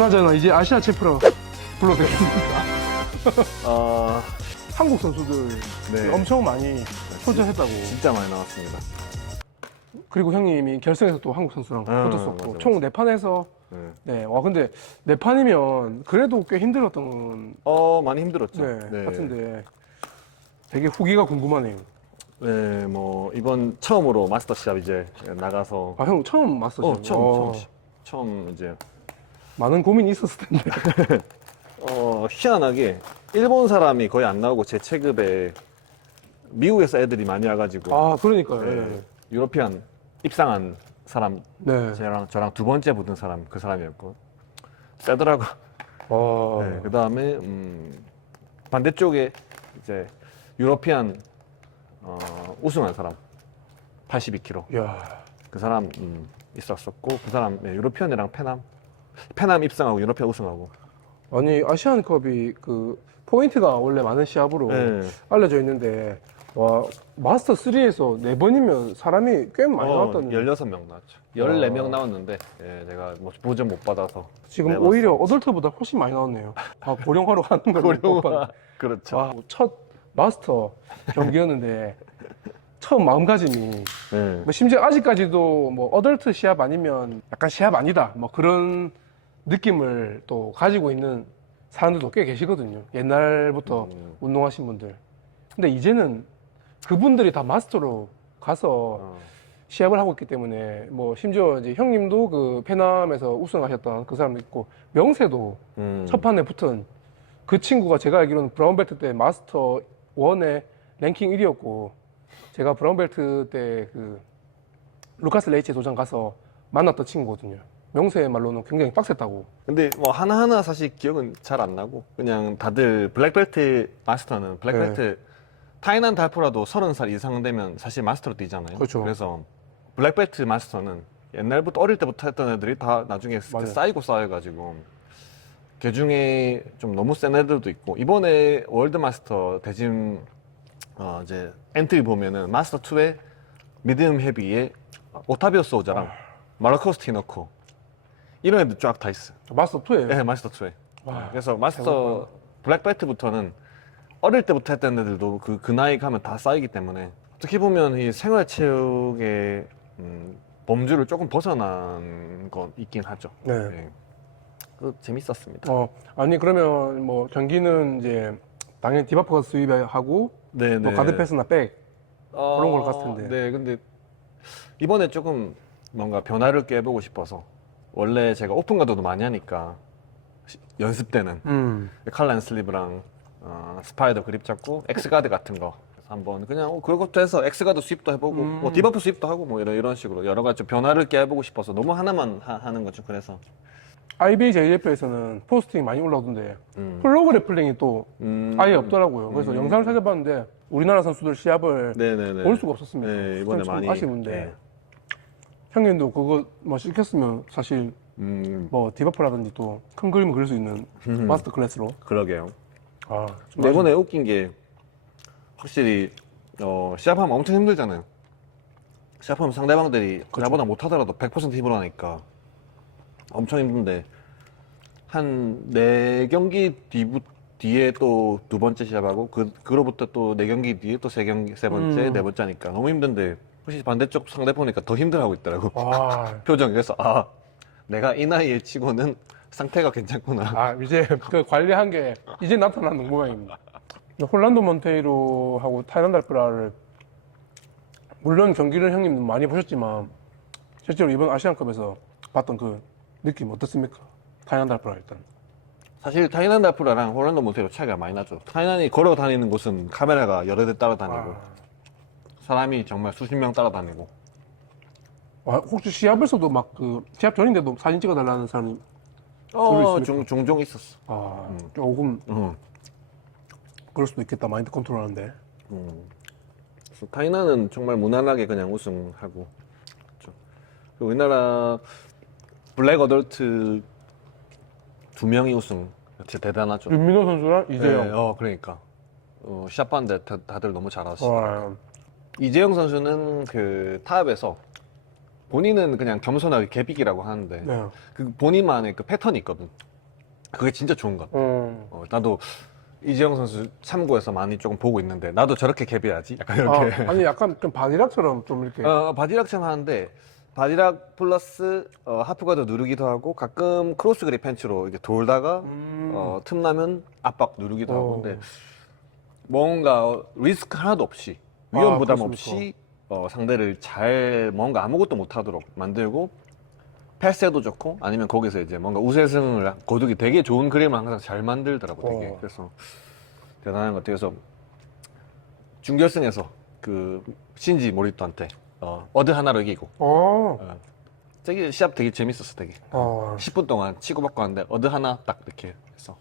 그나저나 이제 아시아 챔프로 불러대겠습니다. 어, 한국 선수들 네. 엄청 많이 출전했다고. 진짜 많이 나왔습니다. 그리고 형님이 결승에서 또 한국 선수랑 음, 붙었었고 맞아, 총 네 판에서 네. 네, 와 근데 네 판이면 그래도 꽤 힘들었던 어, 많이 힘들었죠. 네, 같은데 되게 후기가 궁금하네요. 네, 뭐 이번 처음으로 마스터 시합 이제 나가서 아 형 처음 마스터 어. 처음, 어, 처음, 시- 처음 이제 많은 고민이 있었을 텐데. 어, 희한하게 일본 사람이 거의 안 나오고 제 체급에 미국에서 애들이 많이 와가지고 아 그러니까요. 네, 네. 유러피안 입상한 사람 네. 저랑 저랑 두 번째 붙은 사람 그 사람이었고 세더라고. 어, 네, 그 다음에 음, 반대쪽에 이제 유러피안 어, 우승한 사람 82kg 야, 그 사람 음, 있었었고 그 사람 네, 유러피안이랑 페남 페남 입상하고 유러피안 우승하고 아니 아시안컵이 그 포인트가 원래 많은 시합으로 네. 알려져 있는데 와 마스터 3에서 네 번이면 사람이 꽤 많이 어, 나왔다는. 16명 나왔죠 14명 나왔는데 예, 제가 뭐 보전 못 받아서 지금 네, 오히려 어덜트보다 훨씬 많이 나왔네요. 아 고령화로 가는 거를 못 봤네. 그렇죠 아, 첫 마스터 경기였는데 처음 마음가짐이 네. 뭐 심지어 아직까지도 뭐 어덜트 시합 아니면 약간 시합 아니다 뭐 그런 느낌을 또 가지고 있는 사람들도 꽤 계시거든요 옛날부터 음. 운동하신 분들 근데 이제는 그분들이 다 마스터로 가서 어, 시합을 하고 있기 때문에 뭐 심지어 이제 형님도 그 페남에서 우승하셨던 그 사람도 있고 명세도 음. 첫 판에 붙은 그 친구가 제가 알기로는 브라운벨트 때 마스터 1의 랭킹 1위였고 제가 브라운벨트 때 그 루카스 레이체 도장 가서 만났던 친구거든요. 명세의 말로는 굉장히 빡셌다고. 근데 뭐 하나하나 사실 기억은 잘 안 나고 그냥 다들 블랙벨트 마스터는 블랙벨트 네. 타이난 달프라도 30살 이상 되면 사실 마스터로 뛰잖아요. 그렇죠. 그래서 블랙벨트 마스터는 옛날부터 어릴 때부터 했던 애들이 다 나중에 맞아요. 쌓이고 쌓여가지고 그 중에 좀 너무 센 애들도 있고 이번에 월드 마스터 대진 어 이제 엔트리 보면은 마스터 2에 미디움 헤비에 오타비오 소자랑 마르코스 티너코 이런 애들 쫙 다 있어. 마스터 2예요. 네, 마스터 2에. 와, 그래서 마스터 블랙벨트부터는 어릴 때부터 했던 애들도 그, 그 나이 가면 다 쌓이기 때문에 어떻게 보면 이 생활체육의 음, 범주를 조금 벗어난 건 있긴 하죠. 네. 네. 그 재밌었습니다. 어, 아니 그러면 뭐 경기는 이제 당연히 디바프가 수입하고 네, 뭐 가드 패스나 백 어, 그런 걸 갔을 텐데. 네, 근데 이번에 조금 뭔가 변화를 꾀보고 싶어서 원래 제가 오픈 가드도 많이 하니까 시- 연습 때는 음. 칼란 슬리브랑 어, 스파이더 그립 잡고 엑스가드 같은 거 그래서 한번 그냥 어, 그것도 해서 엑스가드 수입도 해보고 음. 뭐 디버프 수입도 하고 뭐 이런 이런 식으로 여러 가지 좀 변화를 깨보고 싶어서 너무 하나만 하, 는 거죠 그래서 IBJF에서는 포스팅이 많이 올라오던데 음. 플로그 래플링이 또 음. 아예 없더라고요. 그래서 음. 영상을 찾아봤는데 우리나라 선수들 시합을 네네네 볼 수가 없었습니다. 네, 이번에 좀 많이 아쉬운데 네. 형님도 그거 뭐 시켰으면 사실 음, 뭐 디버프라든지 또 큰 그림을 그릴 수 있는 음. 마스터 클래스로. 그러게요. 아, 좀 근데 이번에 웃긴 게 확실히 어, 시합하면 엄청 힘들잖아요. 시합하면 상대방들이 나보다 못하더라도 100% 힘으로 하니까 엄청 힘든데 한 네 경기 뒤부, 뒤에 또 두 번째 시합하고 그 그로부터 또 네 경기 뒤에 또 세 경기 세 번째 음. 네 번째니까 너무 힘든데 혹시 반대쪽 상대 보니까 더 힘들어하고 있더라고 아, 표정이 그래서 아 내가 이 나이에 치고는 상태가 괜찮구나 아 이제 그 관리한 게 이제 나타나는 모양입니다. 홀란도 몬테이로하고 타이란 달프라를 물론 경기를 형님 많이 보셨지만 실제로 이번 아시안컵에서 봤던 그 느낌 어떻습니까? 타이란 달프라 일단. 사실 타이난 다프라랑 홀란드 몬테로 차이가 많이 나죠 타이난이 걸어 다니는 곳은 카메라가 여러 대 따라다니고 아, 사람이 정말 수십 명 따라다니고 아, 혹시 시합에서도 막 그 시합 전인데도 사진 찍어달라는 사람이 어, 있습니까? 종, 종종 있었어 아, 음. 조금 응. 그럴 수도 있겠다 마인드 컨트롤하는데. 음. 그래서 타이난은 정말 무난하게 그냥 우승하고 그렇죠. 그리고 우리나라 블랙 어덜트 두 명이 우승 진짜 대단하죠 윤민호 선수랑 이재영. 네, 어 그러니까 어, 시합하는데 다, 다들 너무 잘하시고 와, 이재영 선수는 그 타협에서 본인은 그냥 겸손하게 개비기라고 하는데 네. 그 본인만의 그 패턴이 있거든. 그게 진짜 좋은 것 같아. 음. 어, 나도 이재영 선수 참고해서 많이 조금 보고 있는데 나도 저렇게 개비해야지. 약간 이렇게. 아, 아니 약간 좀 바디락처럼 좀 이렇게 어, 바디락처럼 하는데 바디락 플러스 어, 하프가드 누르기도 하고 가끔 크로스 그립 팬츠로 이렇게 돌다가 음. 어, 틈나면 압박 누르기도 하고 어. 근데 뭔가 리스크 하나도 없이 위험 아, 부담 그렇습니까? 없이 어, 상대를 잘 뭔가 아무것도 못하도록 만들고 패스해도 좋고 아니면 거기서 이제 뭔가 우세승을 거두기 되게 좋은 그림을 항상 잘 만들더라고 되게 어. 그래서 대단한 것 같아요 그래서 준결승에서 그 신지 모리토한테 어, 어드 하나로 이기고 어. 어, 되게 시합 되게 재밌었어 되게 어. 10분 동안 치고받고 하는데 어드 하나 딱 이렇게 해서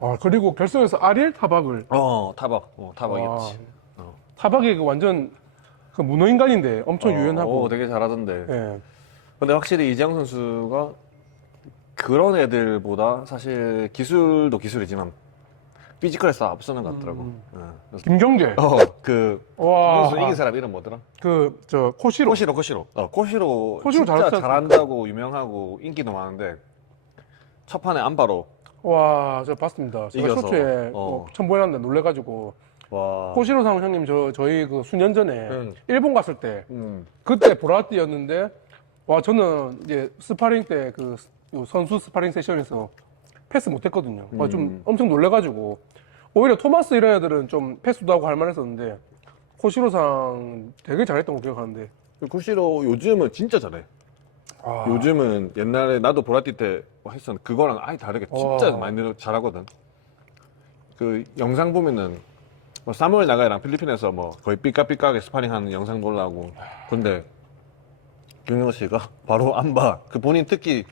아, 그리고 결승에서 아리엘 타박을 어 타박 어 와, 타박이었지 어. 타박이 그 완전 그 문어인간인데 엄청 어, 유연하고 어, 되게 잘하던데 예. 근데 확실히 이재영 선수가 그런 애들보다 사실 기술도 기술이지만 피지컬에서 앞서는 것 같더라고 음. 어, 그래서 김경재 어 그 와. 선수 이긴 사람 이름 뭐더라? 그 저 코시로 코시로 코시로 어 코시로 코시로 진짜 잘했지 잘한다고 유명하고 인기도 많은데 첫 판에 안바로 와, 저 봤습니다. 제가 이겨서. 쇼츠에 어. 어. 첨부해놨는데 놀래가지고 와 코시로 상 형님 저 저희 그 수년 전에 응. 일본 갔을 때 음. 그때 보라띠였는데 와 저는 이제 스파링 때 그 선수 스파링 세션에서 패스 못했거든요. 와, 좀 음. 엄청 놀래가지고 오히려 토마스 이런 애들은 좀 패스도 하고 할 만했었는데 코시로상 되게 잘했던 거 기억하는데 코시로 요즘은 진짜 잘해 아, 요즘은 옛날에 나도 보라티 때 했었는데 그거랑 아예 다르게 진짜 와. 많이 늘- 잘하거든. 그 영상 보면은 뭐 사무엘 나가이랑 필리핀에서 뭐 거의 삐까삐까하게 스파링하는 영상 보려고 근데 김영호 씨가 바로 안바 그 본인 특히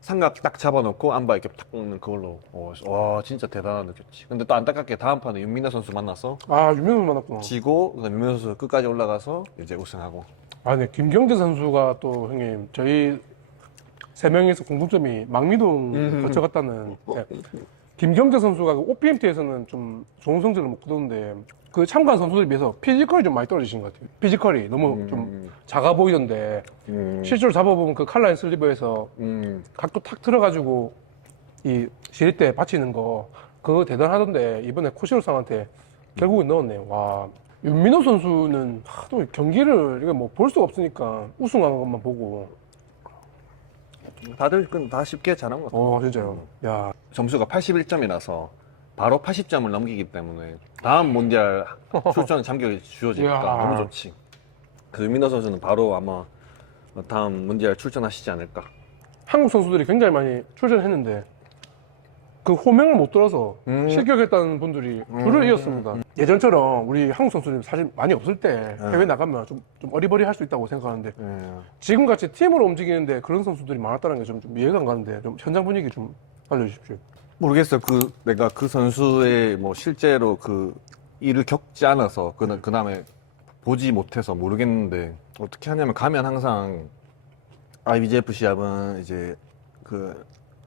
삼각 딱 잡아놓고 안바 이렇게 탁 먹는 그걸로 어, 와 진짜 대단한 느꼈지. 근데 또 안타깝게 다음 판에 윤민아 선수 만나서 아 유명한 만났구나. 지고 그다음 윤민아 선수 끝까지 올라가서 이제 우승하고 아니 김경재 선수가 또 형님 저희 세 명에서 공통점이 막미동 음. 거쳐갔다는 네. 김경재 선수가 그 OPMT에서는 좀 좋은 성적을 못 거뒀는데 그 참가한 선수들에 비해서 피지컬이 좀 많이 떨어지신 것 같아요. 피지컬이 너무 좀 음, 작아 보이던데 음, 실제로 잡아보면 그 칼라인 슬리버에서 음. 각도 탁 들어가지고 이 시리 때 받치는 거 그거 대단하던데 이번에 코시로상한테 결국은 넣었네요. 와 윤민호 선수는 하도 경기를 이거 뭐볼 수가 없으니까 우승하는 것만 보고 다들 그다 쉽게 잘한 것 같아. 어 진짜요. 야 점수가 81점이라서 바로 80점을 넘기기 때문에 다음 몬디알 출전 자격이 주어지니까 이야. 너무 좋지. 그래서 민호 선수는 바로 아마 다음 몬디알 출전하시지 않을까. 한국 선수들이 굉장히 많이 출전했는데 그 호명을 못 들어서 음. 실격했다는 분들이 줄을 이었습니다. 예전처럼 우리 한국 선수들이 사실 많이 없을 때 음. 해외 나가면 좀, 좀 어리버리 할 수 있다고 생각하는데 예. 지금 같이 팀으로 움직이는데 그런 선수들이 많았다는 게좀 이해가 안 가는데 좀 현장 분위기 좀 알려주십시오. 모르겠어요. 그 내가 그 선수의 뭐 실제로 그 일을 겪지 않아서 그그 다음에 보지 못해서 모르겠는데 어떻게 하냐면 가면 항상 IBJF 시합은 이제 그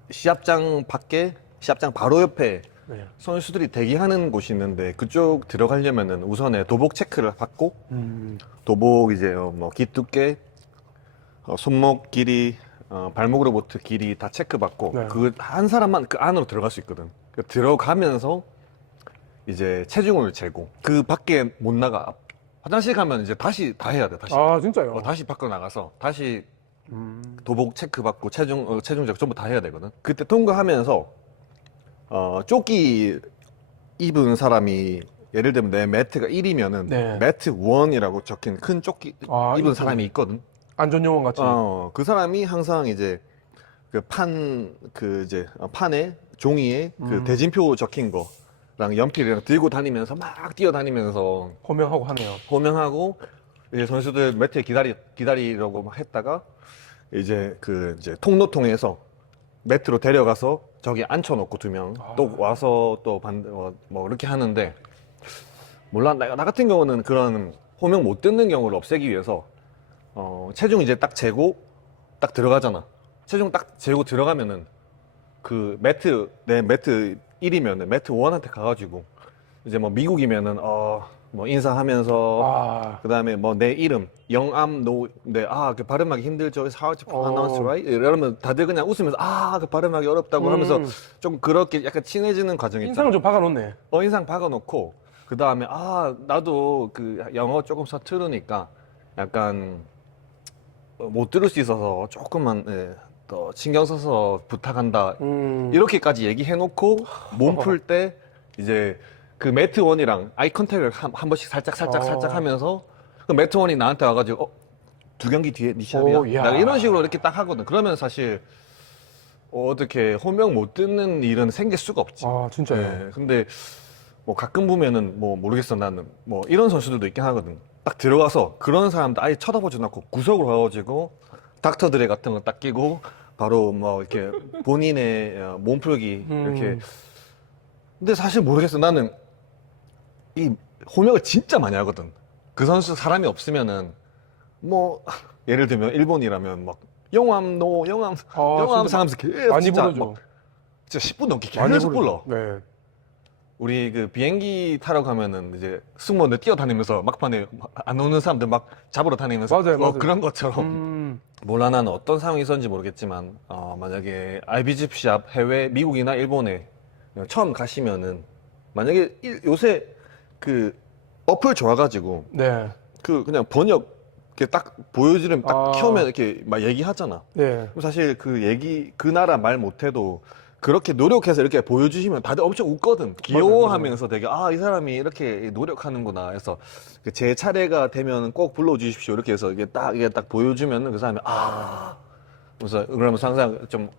시합장 밖에 시합장 바로 옆에 네. 선수들이 대기하는 곳이 있는데 그쪽 들어가려면은 우선에 도복 체크를 받고 음, 도복 이제 어, 뭐 기두께 어, 손목 길이 어, 발목으로부터 길이 다 체크 받고 네. 그 한 사람만 그 안으로 들어갈 수 있거든. 그 들어가면서 이제 체중을 재고 그 밖에 못 나가. 화장실 가면 이제 다시 다 해야 돼. 다시 아 진짜요? 어, 다시 밖으로 나가서 다시 음, 도복 체크 받고 체중 어, 체중 적 전부 다 해야 되거든. 그때 통과하면서 어, 조끼 입은 사람이 예를 들면 내 매트가 1이면은 네. 매트 1이라고 적힌 큰 조끼 아, 입은 이거 사람이 있거든. 안전 요원 같이. 어, 그 사람이 항상 이제 그 판 그 이제 어, 판에 종이에 그 음. 대진표 적힌 거랑 연필이랑 들고 다니면서 막 뛰어다니면서 호명하고 하네요. 호명하고 이제 선수들 매트에 기다리 기다리려고 막 했다가 이제 그 이제 통로 통해서 매트로 데려가서 저기 앉혀놓고 두 명. 또 아. 와서 또 반대 어, 뭐 이렇게 하는데 몰라. 나, 나 같은 경우는 그런 호명 못 듣는 경우를 없애기 위해서 어, 체중 이제 딱 재고 딱 들어가잖아. 체중 딱 재고 들어가면은 그 매트 내 매트 1이면은 매트 1한테 가가지고 이제 뭐 미국이면은 어 뭐 인사하면서 아, 그다음에 뭐 내 이름 영암 노네아그 발음하기 힘들죠. To pronounce 어. right? 이러면 다들 그냥 웃으면서 아그 발음하기 어렵다고 음. 하면서 좀 그렇게 약간 친해지는 과정이 있잖아. 인상을 좀 박아놓네. 어 인상 박아놓고 그 다음에 아 나도 그 영어 조금 서투르니까 약간 어, 못 들을 수 있어서 조금만 예, 더 신경 써서 부탁한다 음, 이렇게까지 얘기해놓고 몸 풀 때 이제 그 매트 원이랑 아이 컨택을 한, 한 번씩 살짝 살짝 어. 살짝 하면서 그 매트 원이 나한테 와가지고 어, 두 경기 뒤에 니 샵이야? 오, 야. 이런 식으로 이렇게 딱 하거든 그러면 사실 어, 어떻게 호명 못 듣는 일은 생길 수가 없지 아 진짜요. 네, 근데 뭐 가끔 보면은 뭐 모르겠어 나는 뭐 이런 선수들도 있긴 하거든. 딱 들어가서 그런 사람들 아예 쳐다보지 않고 구석으로 가가지고 닥터드레 같은 거 딱 끼고 바로 뭐 이렇게 본인의 어, 몸풀기 이렇게. 음. 근데 사실 모르겠어 나는 이 호명을 진짜 많이 하거든. 그 선수 사람이 없으면은 뭐 예를 들면 일본이라면 막 영암 노 영암 아, 영암 사면서 계속 많이 진짜 부르죠. 막 진짜 10분 넘게 많이 계속. 불러. 네. 우리 그 비행기 타러 가면은 이제 승무원들 뛰어다니면서 막판에 안 오는 사람들 막 잡으러 다니면서 맞아요, 어, 맞아요. 그런 것처럼 음, 몰라 나는 어떤 상황이 있었는지 모르겠지만 어, 만약에 IBG 샵 해외 미국이나 일본에 처음 가시면은 만약에 일- 요새 그 어플 좋아가지고 네. 그 그냥 번역 이렇게 딱 보여주면 딱 아. 켜면 이렇게 막 얘기하잖아. 네. 그럼 사실 그 얘기 그 나라 말 못해도 그렇게 노력해서 이렇게 보여주시면 다들 엄청 웃거든. 귀여워하면서 되게 아 이 사람이 이렇게 노력하는구나 해서 그제 차례가 되면 꼭 불러주십시오 이렇게 해서 이게 딱 이게 딱 보여주면은 그 사람이 아 그래서 그러면서 항상 좀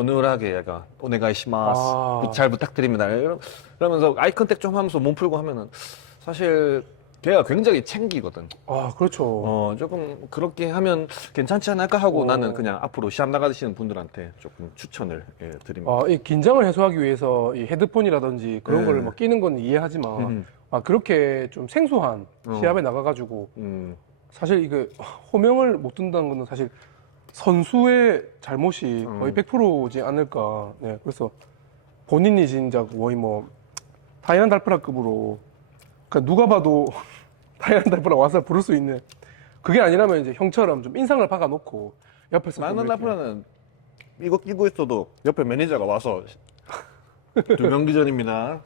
어눌하게 약간 오네가이시마스 아. 잘 부탁드립니다. 이러- 이러면서 아이 컨택 좀 하면서 몸 풀고 하면은 사실 걔가 굉장히 챙기거든. 아 그렇죠. 어, 조금 그렇게 하면 괜찮지 않을까 하고 어. 나는 그냥 앞으로 시합 나가시는 분들한테 조금 추천을 예, 드립니다. 아, 이 긴장을 해소하기 위해서 이 헤드폰이라든지 그런 네. 거를 뭐 끼는 건 이해하지만 음. 아 그렇게 좀 생소한 어. 시합에 나가가지고 음, 사실 이게 호명을 못 든다는 거는 사실 선수의 잘못이 음. 거의 100%지 않을까. 네, 그래서 본인이 진짜 거의 뭐 타이란 달프라급으로 그러니까 누가 봐도 타이란 달프라 와서 부를 수 있는 그게 아니라면 이제 형처럼 좀 인상을 박아놓고 옆에서 좀 나는 이렇게 앞으로는 이거 끼고 있어도 옆에 매니저가 와서 두 경기 전입니다.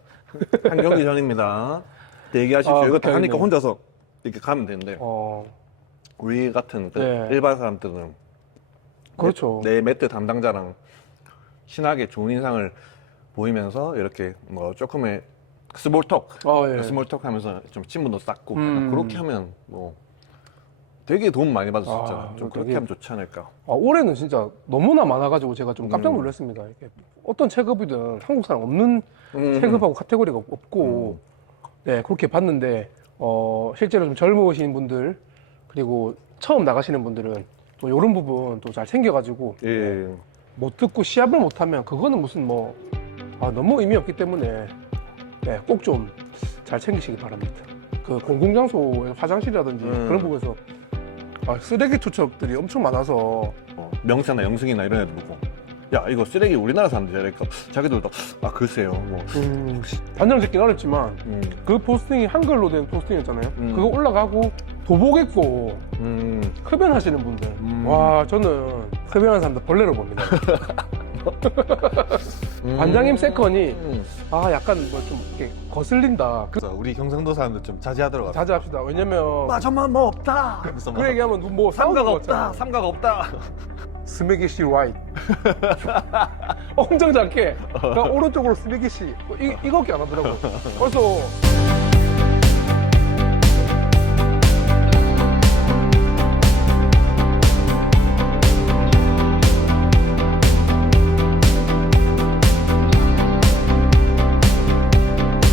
한 경기 전입니다. 대기하십시오. 아, 다 하니까. 혼자서 이렇게 가면 되는데 어 우리 같은 그 네. 일반 사람들은 그렇죠. 내, 내 매트 담당자랑 친하게 좋은 인상을 보이면서 이렇게 뭐 조금의 스몰톡 아, 예. 스몰톡 하면서 좀 친분도 쌓고 음. 약간 그렇게 하면 뭐 되게 도움 많이 받을 수 아, 있잖아. 좀 그렇게 되게- 하면 좋지 않을까. 아, 올해는 진짜 너무나 많아가지고 제가 좀 깜짝 음. 놀랐습니다. 이게 어떤 체급이든 한국 사람 없는 음. 체급하고 카테고리가 없고, 네, 그렇게 봤는데, 어, 실제로 좀 젊으신 분들, 그리고 처음 나가시는 분들은 또 이런 부분 또 잘 챙겨가지고, 예. 못 듣고 시합을 못하면 그거는 무슨 뭐, 아, 너무 의미 없기 때문에, 네, 꼭 좀 잘 챙기시기 바랍니다. 그 공공 장소, 화장실이라든지 음. 그런 부분에서 아, 쓰레기 투척들이 엄청 많아서 어, 명사나 영승이나 이런 애들 보고 야 이거 쓰레기 우리나라 사람들 이러니까 자기들도 아 글쎄요 뭐 음, 단정을 짓긴 어렵지만 음, 그 포스팅이 한글로 된 포스팅이었잖아요. 음. 그거 올라가고 도복 입고 음, 흡연하시는 분들. 음. 와 저는 흡연하는 사람들 벌레로 봅니다. 음. 관장님 세컨이 음. 아 약간 뭐 좀 이렇게 거슬린다. 그, 그래서 우리 경상도 사람들 좀 자제하도록 하자. 자제합시다. 왜냐면 아 정말 뭐 없다. 그래서 그 얘기하면 뭐 삼각 싸우는 거 없다. 같잖아. 삼각 없다. 스매기시 라이트. 엄청 작게. 그러니까 오른쪽으로 스매기시. 이, 이거밖에 안 하더라고. 그래서